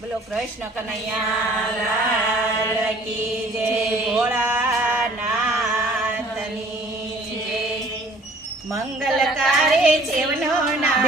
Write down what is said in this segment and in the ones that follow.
બોલો કૃષ્ણ કનૈયા લાલ કી જય, ભોળાનાથની જય। મંગલકારી જીવનો નામ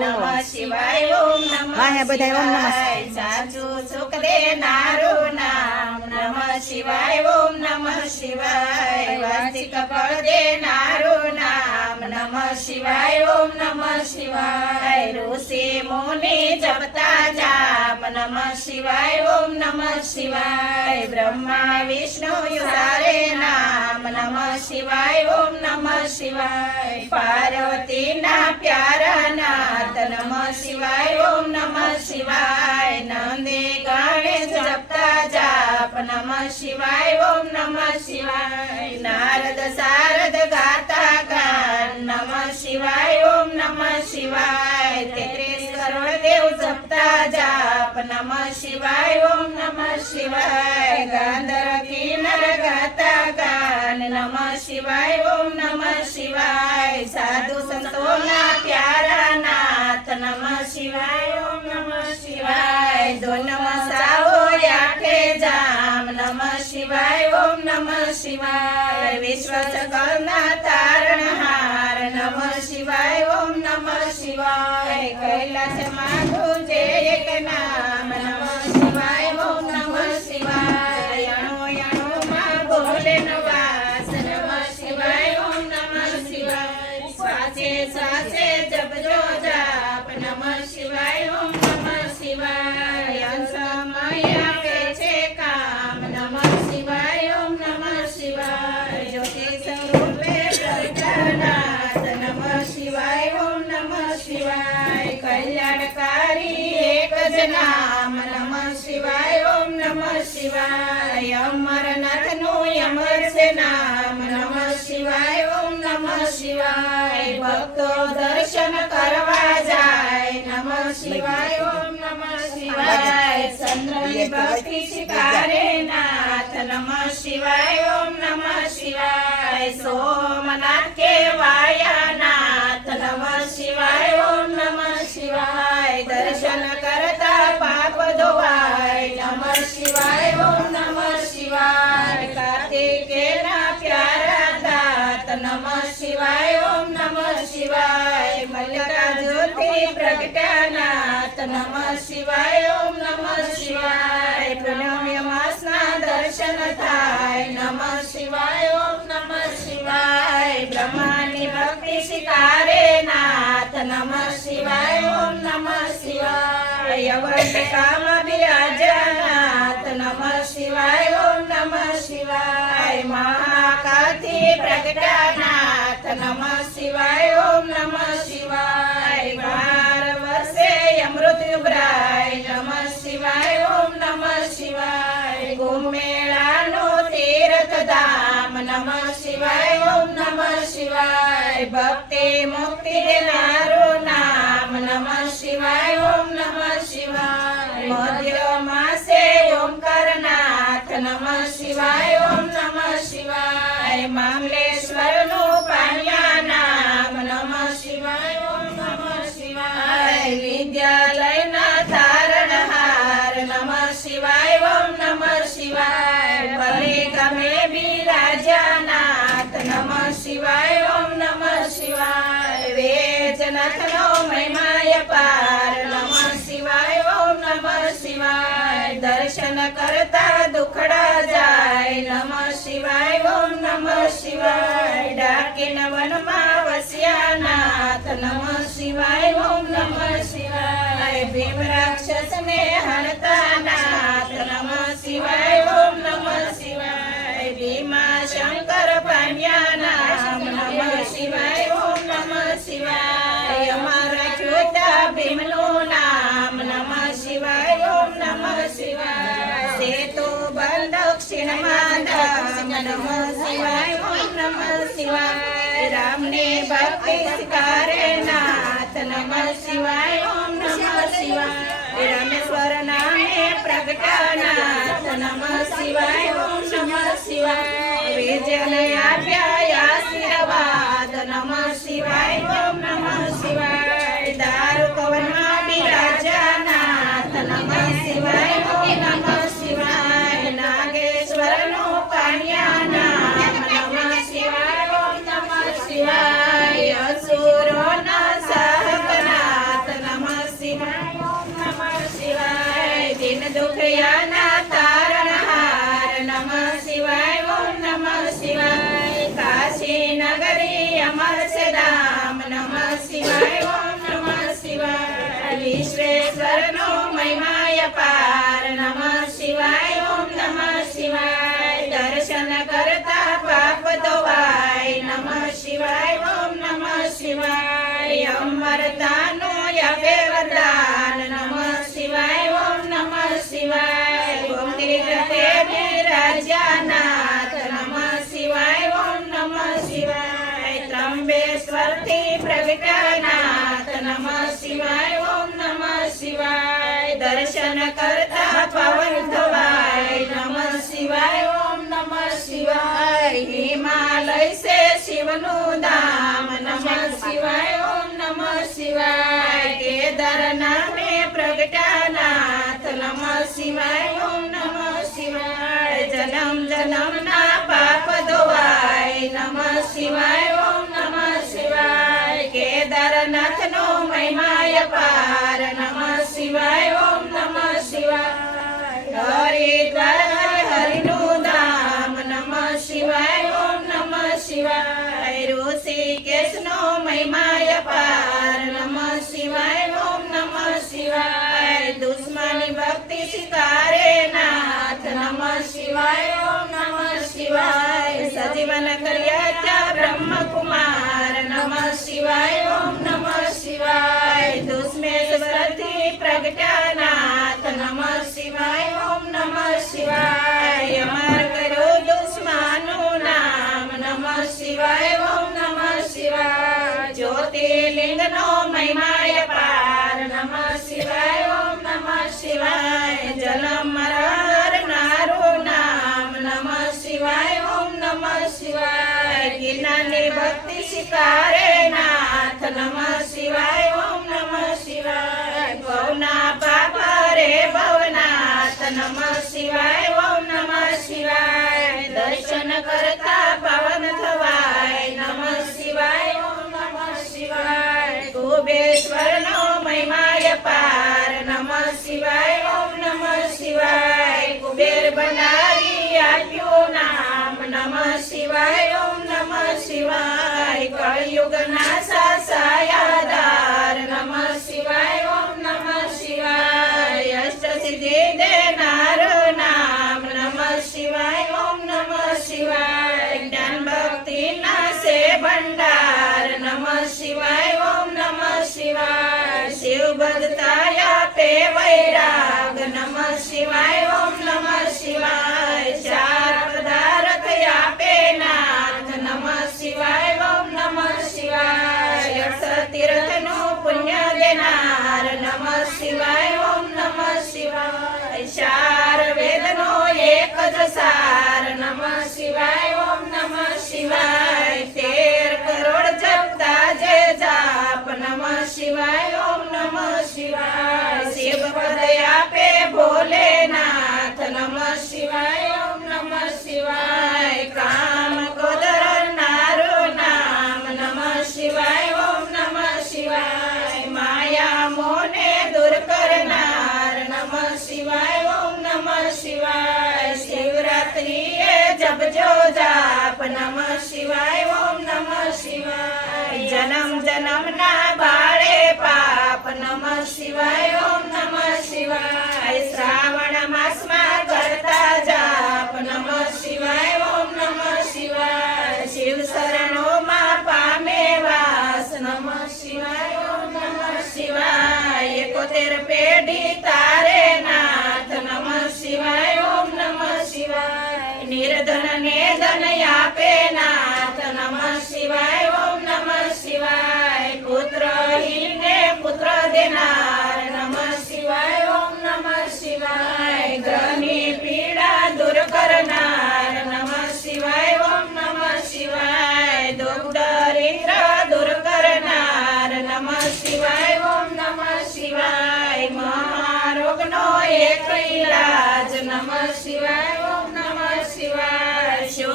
નમઃ શિવાય, ઓમ નમઃ શિવાય। સાચું સુખ દેનારું નામ નમઃ શિવાય, ઓમ નમઃ શિવાય। વાસ્તિક ફળ દેનારું નામ નમઃ શિવાય, ઓમ નમઃ શિવાય। ઋષિ મુનિ જપતા જાપ નમઃ શિવાય, ઓમ નમઃ શિવાય। બ્રહ્મા વિષ્ણુ સારે નામ નમઃ શિવાય, ઓમ નમઃ શિવાય। પાર્વતી ના પ્યારા નાથ નમઃ શિવાય, ઓમ નમઃ શિવાય। નંદી ગણેશ જપતા જાપ નમઃ શિવાય, ઓમ નમઃ શિવાય। નારદ સારદ ગાતા ગાન નમઃ શિવાય, ઓમ નમઃ શિવાય। 33 કરોડ દેવ જપતા જાપ નમઃ શિવાય, ઓમ નમઃ શિવાય। ગાંધર કિન્નર ગાતા ગાન નમઃ શિવાય, ઓમ નમઃ શિવાય। સાધુ સંતોના પ્યારા નાથ નમઃ શિવાય, ઓમ નમઃ શિવાય। ધોનમ સાવો આઠે જામ નમઃ શિવાય, ઓમ નમઃ શિવાય। વિશ્વ સકલના તારણહાર નમઃ શિવાય, ઓમ નમઃ શિવાય। કૈલાસ માધુ જે એક નામ નમઃ શિવાય, ઓમ નમઃ શિવાય। અણુ અણુમાં બોલે નવાસ નમઃ શિવાય, ઓમ નમઃ શિવાય। શ્વાસે શ્વાસે જપજો જાપ નમઃ શિવાય, ઓમ નમઃ શિવાય। અંશમય આપે છે કામ નમઃ શિવાય, ઓમ નમઃ શિવાય। જ્યોતિ સ્વરૂપે પ્રજ્ઞાનાથ નમઃ શિવાય, ઓમ નમઃ શિવાય। કલ્યાણકારી એક જ નામ નમઃ શિવાય, ઓમ નમઃ શિવાય। અમરનાથનું અમર છે નામ નમઃ શિવાય, ઓમ નમઃ શિવાય। ભક્તો દર્શન કરવા જાય નમઃ શિવાય, ઓમ નમઃ શિવાય। ચંદ્રની ભક્તિ શિકારે નાથ નમઃ શિવાય, ઓમ નમઃ શિવાય। સોમનાથ કેવાયા નાથ નમઃ શિવાય, ઓમ નમઃ શિવાય। દર્શન કરતા પાપ ધોવાય નમઃ શિવાય, ઓમ નમઃ શિવાય। કાર્તિકેયના પ્યારા દાત નમઃ શિવાય, ઓમ નમઃ શિવાય। મલ્લિકાર્જુનથી પ્રગટ્યાનાથ નમઃ શિવાય, ઓમ નમઃ શિવાય। પૂનમ્ય માસના દર્શન થાય નમઃ શિવાય, ઓમ નમઃ શિવાય। બ્રહ્માની ભક્તિ શિકારે નાથ નમઃ શિવાય, ઓમ નમઃ શિવાય। અવંતિકામાં બિરાજનાથ નમઃ શિવાય, ઓમ નમઃ શિવાય। મહાકાલથી પ્રગટ્યાનાથ નમઃ શિવાય, ઓમ નમઃ શિવાય। 12 વર્ષે મૃત્યુ ભરાય નમઃ શિવાય, ઓમ નમઃ શિવાય। કુંભમેળાનો તીર્થ ધામ નમઃ શિવાય, ઓમ નમઃ શિવાય। ભક્તિ મુક્તિ દેનારું નામ નમઃ શિવાય, ઓમ નમઃ શિવાય। મધ્ય માસે ઓમકારનાથ નમઃ શિવાય, ઓમ નમઃ શિવાય। મામલેશ્વરનું પાણિયા નામ નમઃ શિવાય, ઓમ નમઃ શિવાય। વિદ્યાલયના તારણહાર નમઃ શિવાય, ઓમ નમઃ શિવાય। ભલે ગમે બિરાજનાથ નમઃ શિવાય, ઓમ નમઃ શિવાય। વેજનાથનો મહિમાય પાર નમઃ શિવાય, ઓમ નમઃ શિવાય। દર્શન કરતા દુખડા જાય નમઃ શિવાય, ઓમ નમઃ શિવાય। ડાકીન વનમાં વસ્યાનાથ નમઃ શિવાય, ઓમ નમઃ શિવાય। ભીમ રાક્ષસને હણતા નાથ નમઃ શિવાય, ઓમ નમઃ શિવાય। ભીમા શંકર પામ્યા નામ નમઃ શિવાય, ઓમ નમઃ શિવાય। અમારા જોતા ભીમનું નામ નમઃ શિવાય, ઓમ નમઃ શિવાય। સેતુ બંધ દક્ષિણમાં ધામ નમઃ શિવાય, ઓમ નમઃ શિવાય। રામને ભક્તિ શિકારે નાથ નમઃ શિવાય, ઓમ નમઃ શિવાય। રામેશ્વર નામે પ્રગટાનાથ નમઃ શિવાય, ઓમ નમઃ શિવાય। વિજયને આપ્યા આશીર્વાદ નમઃ શિવાય, ઓમ નમઃ શિવાય। દારૂ કવનમાં બિરાજનાથ નમઃ શિવાય। શિવાય ઓમ નમઃ શિવાય નાગેશ્વરનું પાણ્યા નામ નમઃ શિવાય ઓમ નમઃ શિવાય અસુરોના સહકનાથ નમઃ શિવાય ઓમ નમઃ શિવાય દિન દુખિયાના તારણહાર નમઃ શિવાય ઓમ નમઃ શિવાય કાશી નગરી અમર છે ધામ નમઃ શિવાય ઓમ નમઃ શિવાય વિશ્વેશ્વરનો મહિમા અપાર નમઃ શિવાય ઓમ નમઃ શિવાય દર્શન કરતા પાપ ધોવાય નમઃ શિવાય ઓમ નમઃ શિવાય અમરતાનું યપે વરદાન નમઃ શિવાય ઓમ નમઃ શિવાય ગોમતી રતે બિરાજ્યાનાથ નમઃ શિવાય ઓમ નમઃ શિવાય ત્રંબેશ્વરથી પ્રગટાનાથ નમઃ શિવાય ઓમ નમઃ શિવાય દર્શન કરતા પવન ધોવાય નમઃ શિવાય ઓમ નમઃ શિવાય હિમાલય સે શિવનું ધામ નમઃ શિવાય ઓમ નમઃ શિવાય કેદારનાથ में પ્રગટાનાથ નમઃ શિવાય ઓમ નમઃ શિવાય જન્મ જન્મના પાપ ધોવાય નમઃ શિવાય ઓમ નમઃ શિવાય કેદારનાથનો મહિમા અપાર નમઃ શિવાય ઓમ નમઃ શિવાય હરિદ્વાર હરિનું ધામ નમઃ શિવાય ઓમ નમઃ શિવાય ઋષિકેશનો મહિમા અપાર નમઃ શિવાય ઓમ નમઃ શિવાય દુશ્મની ભક્તિ સ્વીકારે નાથ નમઃ શિવાય ઓમ નમઃ શિવાય સજીવન કર્યા ત્યાં બ્રહ્મકુમાર નમઃ શિવાય ઓમ નમઃ શિવાય દુષ્મેશ્વરથી પ્રગટાનાથ નમઃ શિવાય ઓમ નમઃ શિવાય અમર કર્યો દુશ્મનનું નામ નમઃ શિવાય ઓમ નમઃ શિવાય જ્યોતિર્લિંગનો મહિમા અપાર નમઃ શિવાય ઓમ નમઃ શિવાય જન્મ મરનારું નામ નમઃ શિવાય ઓમ નમઃ શિવાય ગિરનારની ભક્તિ સ્વીકારે નાથ નમઃ શિવાય ઓમ નમઃ શિવાય ભવના પાપ રે ભવનાથ નમઃ શિવાય ઓમ નમઃ શિવાય દર્શન કરતા પવન થવાય નમઃ શિવાય ઓમ નમઃ શિવાય કુબેશ્વરનો મહિમા અપાર નમઃ શિવાય ઓમ નમઃ શિવાય કુબેર ભંડારી આપ્યું નામ નમઃ શિવાય ઓમ નમઃ શિવાય કળિયુગના સાયાદાર નમઃ શિવાય ઓમ નમઃ શિવાય અષ્ટસિદ્ધિ દેનાર નામ નમઃ શિવાય ઓમ નમઃ શિવાય જ્ઞાન ભક્તિના સે ભંડાર નમઃ શિવાય ઓમ નમઃ શિવાય શિવ ભક્તાયા પે વૈરાગ નમઃ શિવાય ઓમ નમઃ શિવાય ચાર પદાર્થ આપે નાથ નમઃ શિવાય ઓમ નમઃ શિવાય તીર્થનું પુણ્ય દેનાર નમઃ શિવાય ઓમ નમઃ શિવાય ચાર વેદનો એક જ સાર નમઃ શિવાય ઓમ નમઃ શિવાય 13 કરોડ જપતા જે જાપ નમઃ શિવાય ઓમ નમઃ શિવાય શિવ પદ આપે ભોલેનાથ નમઃ શિવાય ઓમ નમઃ શિવાય કામ કોદરનારું નામ નમઃ શિવાય ઓમ નમઃ શિવાય માયા મોને દૂર કરનાર નમઃ શિવાય ઓમ નમઃ શિવાય શિવરાત્રિએ જપજો જાપ નમઃ શિવાય ઓમ નમઃ શિવાય જન્મ જન્મના બાળે પાપ નમઃ શિવાય ઓમ નમઃ શિવાય શ્રાવણ માસમાં કરતા જાપ નમઃ શિવાય ઓમ નમઃ શિવાય શિવ શરણોમાં પામે વાસ નમઃ શિવાય ઓમ નમઃ શિવાય 71 પેઢી તારે નાથ નમઃ શિવાય ઓમ નમઃ શિવાય નિર્ધન ને ધન આપે નાથ નમઃ શિવાય ઓમ નમઃ શિવાય પુત્રહીન ને પુત્ર દેનાર નમઃ શિવાય ઓમ નમઃ શિવાય ગ્રહની પીડા દૂર કરનાર નમઃ શિવાય ઓમ નમઃ શિવાય દુઃખ દરિદ્ર દૂર કરનાર નમઃ શિવાય ઓમ નમઃ શિવાય મહારોગનો એક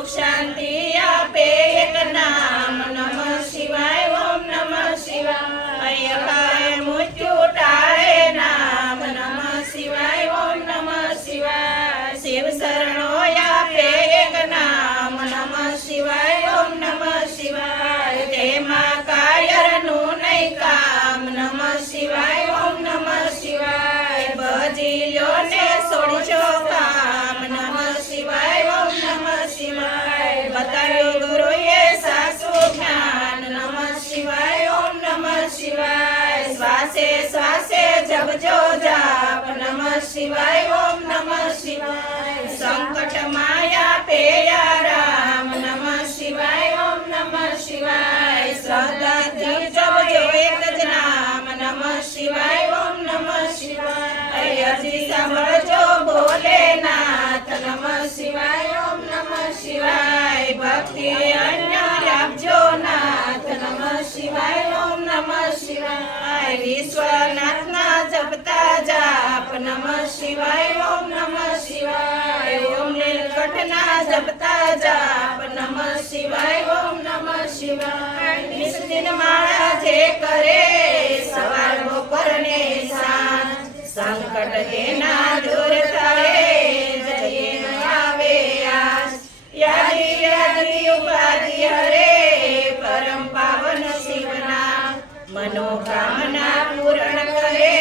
સુખ શાંતિ આપે એક નામ નમઃ શિવાય ઓમ નમઃ શિવાય અકાય મૃત્યુ ટાળે નામ નમઃ શિવાય ઓમ નમઃ શિવાય શિવ શરણો આપે એક નામ નમઃ શિવાય ઓમ નમઃ શિવાય તેમાં કાયરનું નહીં કામ નમઃ શિવાય ઓમ નમઃ શિવાય ભજી લ્યો ને છોડજો કામ નમઃ શિવાય ઓમ નમઃ શિવાય બતાવ્યું ગુરુએ સાચું જ્ઞાન નમઃ શિવાય ઓમ નમઃ શિવાય શ્વાસે શ્વાસે જપજો જાપ નમઃ શિવાય ઓમ નમઃ શિવાય સંકટ માયા પે રામ નમઃ શિવાય ઓમ નમઃ શિવાય શ્રદ્ધાથી જપજો એક જ નામ નમઃ શિવાય ઓમ નમઃ શિવાય હજી સાંભળજો ભોલેનાથ નમઃ શિવાય ઓમ નમઃ શિવાય ભક્તિ અન્ય રાખજો નાથ નમઃ શિવાય ઓમ નમઃ શિવાય વિશ્વનાથના જપતા જાપ નમઃ શિવાય ઓમ નમઃ શિવાય ઓમ નીલકંઠના જપતા જાપ નમઃ શિવાય ઓમ નમઃ શિવાય નિષ્દિન માળા જે કરે સવાર બપોર ને સાંજ સંકટ તેના દૂર થાય જઈએ ન આવે આસ યાદી યાદી ઉપાધિ હરે પરમ પાવન શિવના મનોકામના પૂરણ કરે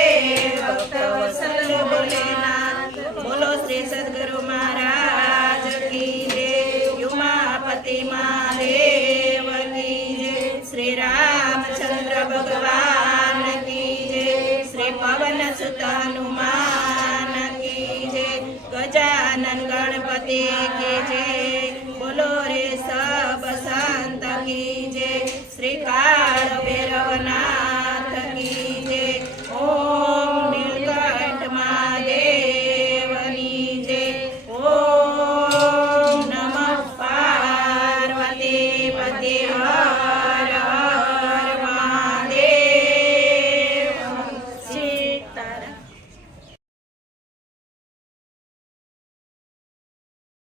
ભક્ત વત્સલ ભોલેનાથ બોલો શ્રી સદગુરુ મહારાજ કી જય ઉમાપતિ મહાદેવ કી જય શ્રી રામચંદ્ર ભગવાન કી જય શ્રી પવન સુત હનુમાન કી જય ગજાનન ગણપતિ કી જય બોલો રે સબ સંત કી જય શ્રી કાળ ભૈરવના